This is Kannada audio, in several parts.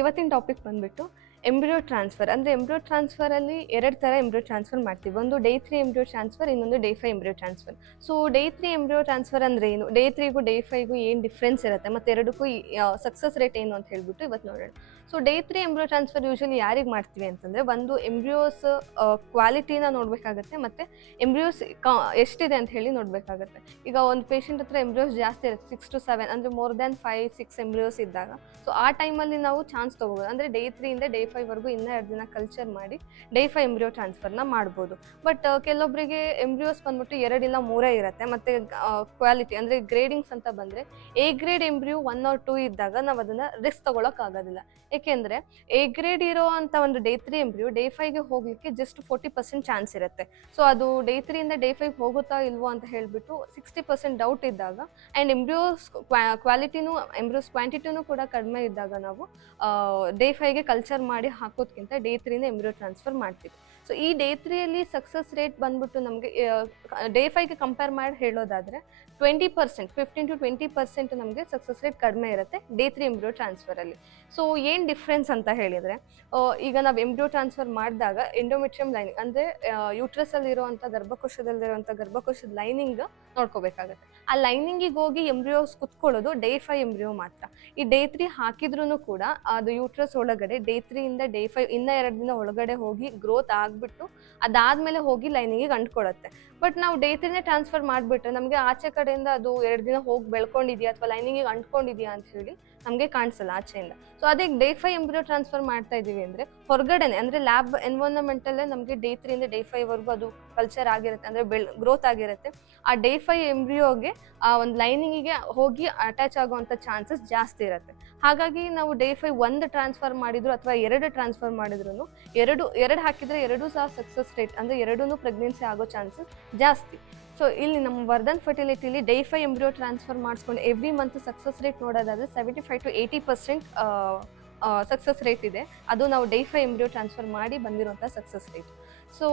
ಇವತ್ತಿನ ಟಾಪಿಕ್ ಬಂದ್ಬಿಟ್ಟು ಎಂಬ್ರಿಯೋ ಟ್ರಾನ್ಸ್ಫರ್. ಅಂದರೆ ಎಂಬ್ರಿಯೋ ಟ್ರಾನ್ಸ್ಫರಲ್ಲಿ 2 ಥರ ಎಂಬ್ರಿಯೋ ಟ್ರಾನ್ಸ್ಫರ್ ಮಾಡ್ತೀವಿ. ಒಂದು ಡೇ 3 ಎಂಬ್ರಿಯೋ ಟ್ರಾನ್ಸ್ಫರ್, ಇನ್ನೊಂದು day 5 embryo transfer. So day 3 embryo transfer ಅಂದರೆ ಏನು, ಡೇ 3ಗೂ ಡೇ 5ಗೂ ಏನು ಡಿಫ್ರೆನ್ಸ್ ಇರುತ್ತೆ, ಮತ್ತು ಎರಡಕ್ಕೂ ಸಕ್ಸಸ್ ರೇಟ್ ಏನು ಅಂತ ಹೇಳ್ಬಿಟ್ಟು ಇವತ್ತು ನೋಡೋಣ. So day 3 embryo transfer usually ಯಾರಿಗೆ ಮಾಡ್ತೀವಿ ಅಂತಂದರೆ, ಒಂದು ಎಂಬ್ರಿಯೋಸ್ ಕ್ವಾಲಿಟಿನ ನೋಡಬೇಕಾಗತ್ತೆ, ಮತ್ತು ಎಂಬ್ರಿಯೋಸ್ ಎಷ್ಟಿದೆ ಅಂತ ಹೇಳಿ ನೋಡಬೇಕಾಗತ್ತೆ. ಈಗ ಒಂದು ಪೇಷಂಟ್ ಹತ್ರ ಎಂಬ್ರಿಯೋಸ್ ಜಾಸ್ತಿ ಇರುತ್ತೆ, 6 to 7 ಅಂದರೆ ಮೋರ್ ದ್ಯಾನ್ 5-6 ಎಂಬ್ರಿಯೋಸ್ ಇದ್ದಾಗ, ಸೊ ಆ ಟೈಮಲ್ಲಿ ನಾವು ಚಾನ್ಸ್ ತೊಗೋಬೋದು. ಅಂದರೆ ಡೇ 3 ಇಂದ ಡೇ 5ವರೆಗೂ ಇನ್ನೂ 2 ದಿನ ಕಲ್ಚರ್ ಮಾಡಿ ಡೇ 5 ಎಂಬ್ರಿಯೋ ಟ್ರಾನ್ಸ್ಫರ್ನ ಮಾಡ್ಬೋದು. ಬಟ್ ಕೆಲವೊಬ್ಬರಿಗೆ ಎಂಬ್ರಿಯೋಸ್ ಬಂದ್ಬಿಟ್ಟು 2 ಇಲ್ಲ 3 ಇರುತ್ತೆ. ಮತ್ತು ಕ್ವಾಲಿಟಿ ಅಂದರೆ ಗ್ರೇಡಿಂಗ್ಸ್ ಅಂತ ಬಂದರೆ, ಎ ಗ್ರೇಡ್ ಎಂಬ್ರಿಯೋ 1 or 2 ಇದ್ದಾಗ ನಾವು ಅದನ್ನು ರಿಸ್ಕ್ ತೊಗೊಳಕ್ಕಾಗೋದಿಲ್ಲ. ಏಕೆಂದರೆ ಎ ಗ್ರೇಡ್ ಇರೋ ಅಂಥ ಒಂದು ಡೇ 3 ಎಂಬ್ರಿಯೋ ಡೇ 5ಗೆ ಹೋಗಲಿಕ್ಕೆ ಜಸ್ಟ್ 40% ಚಾನ್ಸ್ ಇರುತ್ತೆ. ಸೊ ಅದು ಡೇ 3 ಇಂದ ಡೇ 5 ಹೋಗುತ್ತಾ ಇಲ್ವೋ ಅಂತ ಹೇಳಿಬಿಟ್ಟು 60% ಡೌಟ್ ಇದ್ದಾಗ, ಆ್ಯಂಡ್ ಎಂಬ್ರಿಯೋಸ್ ಕ್ವಾಲಿಟಿನೂ ಎಂಬ್ರಿಯೋಸ್ ಕ್ವಾಂಟಿಟಿನೂ ಕೂಡ ಕಡಿಮೆ ಇದ್ದಾಗ ನಾವು ಡೇ 5ಗೆ ಕಲ್ಚರ್ ಮಾಡಿ ಹಾಕೋದ್ಕಿಂತ ಡೇ 3ನ ಎಂಬ್ರಿಯೋ ಟ್ರಾನ್ಸ್ಫರ್ ಮಾಡ್ತೀವಿ. ಸೊ ಈ ಡೇ 3ಯಲ್ಲಿ ಸಕ್ಸಸ್ ರೇಟ್ ಬಂದ್ಬಿಟ್ಟು ನಮಗೆ ಡೇ 5ಗೆ ಕಂಪೇರ್ ಮಾಡಿ ಹೇಳೋದಾದರೆ 20%, 15 to 20% ನಮಗೆ ಸಕ್ಸಸ್ ರೇಟ್ ಕಡಿಮೆ ಇರುತ್ತೆ ಡೇ 3 ಎಂಬ್ರಿಯೋ ಟ್ರಾನ್ಸ್ಫರಲ್ಲಿ. ಸೊ ಏನು ಡಿಫ್ರೆನ್ಸ್ ಅಂತ ಹೇಳಿದರೆ, ಈಗ ನಾವು ಎಂಬ್ರಿಯೋ ಟ್ರಾನ್ಸ್ಫರ್ ಮಾಡಿದಾಗ ಎಂಡೋಮೆಟ್ರಿಯಂ ಲೈನಿಂಗ್ ಅಂದರೆ ಯೂಟ್ರಸಲ್ಲಿರುವಂಥ ಗರ್ಭಕೋಶದಲ್ಲಿರುವಂಥ ಗರ್ಭಕೋಶದ ಲೈನಿಂಗ್ ನೋಡ್ಕೋಬೇಕಾಗತ್ತೆ. ಆ ಲೈನಿಂಗಿಗೆ ಹೋಗಿ ಎಂಬ್ರಿಯೋಸ್ ಕುತ್ಕೊಳ್ಳೋದು ಡೇ 5 ಎಂಬ್ರಿಯೋ ಮಾತ್ರ. ಈ ಡೇ 3 ಹಾಕಿದ್ರೂ ಕೂಡ ಅದು ಯೂಟ್ರಸ್ ಒಳಗಡೆ ಡೇ 3 ಇಂದ ಡೇ 5 ಇನ್ನೂ 2 ದಿನ ಒಳಗಡೆ ಹೋಗಿ ಗ್ರೋತ್ ಆಗಿಬಿಟ್ಟು ಅದಾದಮೇಲೆ ಹೋಗಿ ಲೈನಿಂಗಿಗೆ ಅಂಟ್ಕೊಳುತ್ತೆ. ಬಟ್ ನಾವು ಡೇ 3ನೇ ಟ್ರಾನ್ಸ್ಫರ್ ಮಾಡಿಬಿಟ್ರೆ ನಮಗೆ ಆಚೆ ಕಡೆಯಿಂದ ಅದು 2 ದಿನ ಹೋಗಿ ಬೆಳ್ಕೊಂಡಿದೆಯಾ ಅಥವಾ ಲೈನಿಂಗಿಗೆ ಅಂಟ್ಕೊಂಡಿದೆಯಾ ಅಂತ ಹೇಳಿ ನಮಗೆ ಕಾಣಿಸಲ್ಲ ಆಚೆಯಿಂದ. ಸೊ ಅದೇ ಡೇ 5 ಎಂಬ್ರಿಯೋ ಟ್ರಾನ್ಸ್ಫರ್ ಮಾಡ್ತಾ ಇದ್ದೀವಿ ಅಂದರೆ ಹೊರಗಡೆನೆ ಅಂದರೆ ಲ್ಯಾಬ್ ಎನ್ವೈರನ್ಮೆಂಟಲ್ಲೇ ನಮಗೆ ಡೇ 3 ಇಂದ ಡೇ 5ವರೆಗೂ ಅದು ಕಲ್ಚರ್ ಆಗಿರುತ್ತೆ, ಅಂದರೆ ಗ್ರೋತ್ ಆಗಿರುತ್ತೆ. ಆ ಡೇ 5 ಎಂಬ್ರಿಯೋಗೆ ಆ ಒಂದು ಲೈನಿಂಗಿಗೆ ಹೋಗಿ ಅಟ್ಯಾಚ್ ಆಗುವಂಥ ಚಾನ್ಸಸ್ ಜಾಸ್ತಿ ಇರುತ್ತೆ. ಹಾಗಾಗಿ ನಾವು ಡೇ 5 1 ಟ್ರಾನ್ಸ್ಫರ್ ಮಾಡಿದ್ರು ಅಥವಾ 2 ಟ್ರಾನ್ಸ್ಫರ್ ಮಾಡಿದ್ರು ಎರಡು ಹಾಕಿದರೆ 2 ಸಹ ಸಕ್ಸಸ್ ರೇಟ್ ಅಂದರೆ 2 ಪ್ರೆಗ್ನೆನ್ಸಿ ಆಗೋ ಚಾನ್ಸಸ್ ಜಾಸ್ತಿ. ಸೊ ಇಲ್ಲಿ ನಮ್ಮ ವರ್ಧನ್ ಫರ್ಟಿಲಿಟಿಲಿ ಡೇ 5 ಎಂಬ್ರಿಯೋ ಟ್ರಾನ್ಸ್ಫರ್ ಮಾಡಿಸ್ಕೊಂಡು ಎವ್ರಿ ಮಂತ್ ಸಕ್ಸಸ್ ರೇಟ್ ನೋಡೋದಾದರೆ 75 to 80% ಸಕ್ಸಸ್ ರೇಟ್ ಇದೆ. ಅದು ನಾವು ಡೇ 5 ಎಂಬ್ರಿಯೋ ಟ್ರಾನ್ಸ್ಫರ್ ಮಾಡಿ ಬಂದಿರುವಂಥ ಸಕ್ಸಸ್ ರೇಟ್. ಸೊ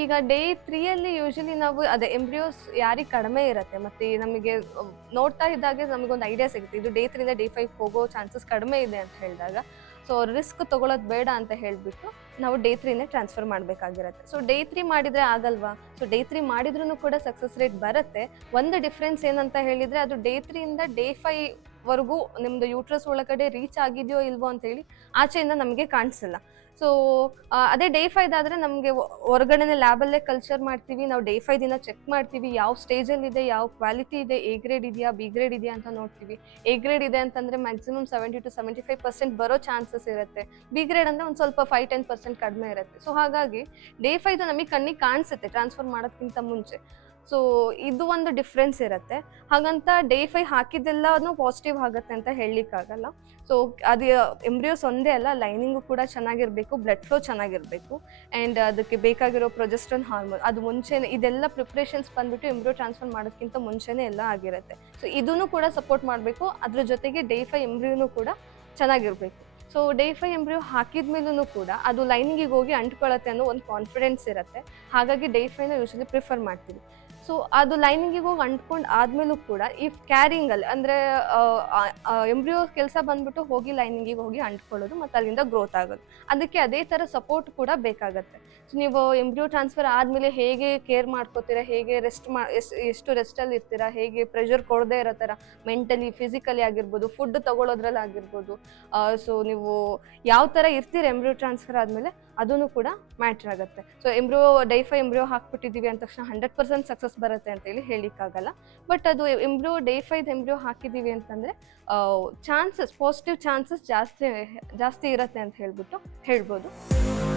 ಈಗ ಡೇ 3ಯಲ್ಲಿ ಯೂಶಲಿ ನಾವು ಅದೇ ಎಂಬ್ರಿಯೋಸ್ ಯಾರಿಗೆ ಕಡಿಮೆ ಇರುತ್ತೆ ಮತ್ತು ನಮಗೆ ನೋಡ್ತಾ ಇದ್ದಾಗೆ ನಮಗೊಂದು ಐಡಿಯಾ ಸಿಗುತ್ತೆ, ಇದು ಡೇ 3 ಇಂದ ಡೇ 5 ಹೋಗೋ ಚಾನ್ಸಸ್ ಕಡಿಮೆ ಇದೆ ಅಂತ ಹೇಳಿದಾಗ, ಸೊ ರಿಸ್ಕ್ ತೊಗೊಳೋದು ಬೇಡ ಅಂತ ಹೇಳಿಬಿಟ್ಟು ನಾವು ಡೇ 3ನೇ ಟ್ರಾನ್ಸ್ಫರ್ ಮಾಡಬೇಕಾಗಿರುತ್ತೆ. ಸೊ ಡೇ 3 ಮಾಡಿದರೆ ಆಗಲ್ವಾ? ಸೊ ಡೇ 3 ಮಾಡಿದ್ರೂ ಕೂಡ ಸಕ್ಸಸ್ ರೇಟ್ ಬರುತ್ತೆ. ಒಂದು ಡಿಫ್ರೆನ್ಸ್ ಏನಂತ ಹೇಳಿದರೆ, ಅದು ಡೇ 3 ಇಂದ ಡೇ 5ವರೆಗೂ ನಿಮ್ಮದು ಯೂಟ್ರಸ್ ಒಳಗಡೆ ರೀಚ್ ಆಗಿದೆಯೋ ಇಲ್ವೋ ಅಂತೇಳಿ ಆಚೆಯಿಂದ ನಮಗೆ ಕಾಣಿಸಲ್ಲ. ಸೊ ಅದೇ ಡೇ 5 ಆದರೆ ನಮಗೆ ಹೊರಗಡೆನೇ ಲ್ಯಾಬಲ್ಲೇ ಕಲ್ಚರ್ ಮಾಡ್ತೀವಿ, ನಾವು ಡೇ 5 ದಿನ ಚೆಕ್ ಮಾಡ್ತೀವಿ ಯಾವ ಸ್ಟೇಜಲ್ಲಿದೆ, ಯಾವ ಕ್ವಾಲಿಟಿ ಇದೆ, ಎ ಗ್ರೇಡ್ ಇದೆಯಾ ಬಿ ಗ್ರೇಡ್ ಇದೆಯಾ ಅಂತ ನೋಡ್ತೀವಿ. ಎ ಗ್ರೇಡ್ ಇದೆ ಅಂತಂದರೆ ಮ್ಯಾಕ್ಸಿಮಮ್ 70 to 75% ಬರೋ ಚಾನ್ಸಸ್ ಇರುತ್ತೆ. ಬಿ ಗ್ರೇಡ್ ಅಂದರೆ ಒಂದು ಸ್ವಲ್ಪ 5-10% ಕಡಿಮೆ ಇರುತ್ತೆ. ಸೊ ಹಾಗಾಗಿ ಡೇ 5 ನಮಗೆ ಕಣ್ಣಿಗೆ ಕಾಣಿಸುತ್ತೆ ಟ್ರಾನ್ಸ್ಫರ್ ಮಾಡೋದಕ್ಕಿಂತ ಮುಂಚೆ. ಸೊ ಇದು ಒಂದು ಡಿಫ್ರೆನ್ಸ್ ಇರುತ್ತೆ. ಹಾಗಂತ ಡೇ 5 ಹಾಕಿದ್ದೆಲ್ಲನೂ ಪಾಸಿಟಿವ್ ಆಗುತ್ತೆ ಅಂತ ಹೇಳಲಿಕ್ಕಾಗಲ್ಲ. ಸೊ ಅದು ಎಂಬ್ರಿಯೋಸ್ ಒಂದೇ ಅಲ್ಲ, ಲೈನಿಂಗು ಕೂಡ ಚೆನ್ನಾಗಿರಬೇಕು, ಬ್ಲಡ್ ಫ್ಲೋ ಚೆನ್ನಾಗಿರಬೇಕು, ಆ್ಯಂಡ್ ಅದಕ್ಕೆ ಬೇಕಾಗಿರೋ ಪ್ರೊಜೆಸ್ಟ್ರಾನ್ ಹಾರ್ಮೋನ್ ಅದು ಮುಂಚೆನೇ, ಇದೆಲ್ಲ ಪ್ರಿಪ್ರೇಷನ್ಸ್ ಬಂದುಬಿಟ್ಟು ಎಂಬ್ರಿಯೋ ಟ್ರಾನ್ಸ್ಫರ್ ಮಾಡೋದಕ್ಕಿಂತ ಮುಂಚೆನೇ ಎಲ್ಲ ಆಗಿರುತ್ತೆ. ಸೊ ಇದನ್ನು ಕೂಡ ಸಪೋರ್ಟ್ ಮಾಡಬೇಕು. ಅದ್ರ ಜೊತೆಗೆ ಡೇ 5 ಎಂಬ್ರಿಯೋನು ಕೂಡ ಚೆನ್ನಾಗಿರಬೇಕು. ಸೊ ಡೇ 5 ಎಂಬ್ರಿಯೋ ಹಾಕಿದ ಮೇಲೂ ಕೂಡ ಅದು ಲೈನಿಂಗಿಗೆ ಹೋಗಿ ಅಂಟ್ಕೊಳ್ಳುತ್ತೆ ಅನ್ನೋ ಒಂದು ಕಾನ್ಫಿಡೆನ್ಸ್ ಇರುತ್ತೆ. ಹಾಗಾಗಿ ಡೇ 5ನ ಯೂಶಲಿ ಪ್ರಿಫರ್ ಮಾಡ್ತೀವಿ. ಸೊ ಅದು ಲೈನಿಂಗಿಗೆ ಹೋಗಿ ಅಂಟ್ಕೊಂಡು ಆದಮೇಲೂ ಕೂಡ ಈ ಕ್ಯಾರಿಂಗಲ್ಲಿ ಅಂದರೆ ಎಂಬ್ರಿಯೋ ಕೆಲಸ ಬಂದ್ಬಿಟ್ಟು ಹೋಗಿ ಲೈನಿಂಗಿಗೆ ಹೋಗಿ ಅಂಟ್ಕೊಳ್ಳೋದು ಮತ್ತು ಅಲ್ಲಿಂದ ಗ್ರೋತ್ ಆಗೋದು, ಅದಕ್ಕೆ ಅದೇ ಥರ ಸಪೋರ್ಟ್ ಕೂಡ ಬೇಕಾಗತ್ತೆ. ಸೊ ನೀವು ಎಂಬ್ರಿಯೋ ಟ್ರಾನ್ಸ್ಫರ್ ಆದಮೇಲೆ ಹೇಗೆ ಕೇರ್ ಮಾಡ್ಕೋತೀರಾ, ಹೇಗೆ ಎಷ್ಟು ರೆಸ್ಟಲ್ಲಿ ಇರ್ತೀರಾ, ಹೇಗೆ ಪ್ರೆಷರ್ ಕೊಡದೇ ಇರೋ ಥರ ಮೆಂಟಲಿ ಫಿಸಿಕಲಿ ಆಗಿರ್ಬೋದು, ಫುಡ್ ತೊಗೊಳೋದ್ರಲ್ಲಿ ಆಗಿರ್ಬೋದು, ಸೊ ನೀವು ಯಾವ ಥರ ಇರ್ತೀರ ಎಂಬ್ರಿಯೋ ಟ್ರಾನ್ಸ್ಫರ್ ಆದಮೇಲೆ ಅದೂ ಕೂಡ ಮ್ಯಾಟ್ರ್ ಆಗುತ್ತೆ. ಸೊ ಡೇ 5 ಎಂಬ್ರಿಯೋ ಹಾಕ್ಬಿಟ್ಟಿದ್ದೀವಿ ಅಂದ ತಕ್ಷಣ 100% ಸಕ್ಸಸ್ ಬರುತ್ತೆ ಅಂತೇಳಿ ಹೇಳಲಿಕ್ಕಾಗಲ್ಲ. ಬಟ್ ಅದು ಡೇ 5 ಎಂಬ್ರಿಯೋ ಹಾಕಿದ್ದೀವಿ ಅಂತಂದರೆ ಚಾನ್ಸಸ್ ಪಾಸಿಟಿವ್ ಚಾನ್ಸಸ್ ಜಾಸ್ತಿ ಇರುತ್ತೆ ಅಂತ ಹೇಳ್ಬೋದು.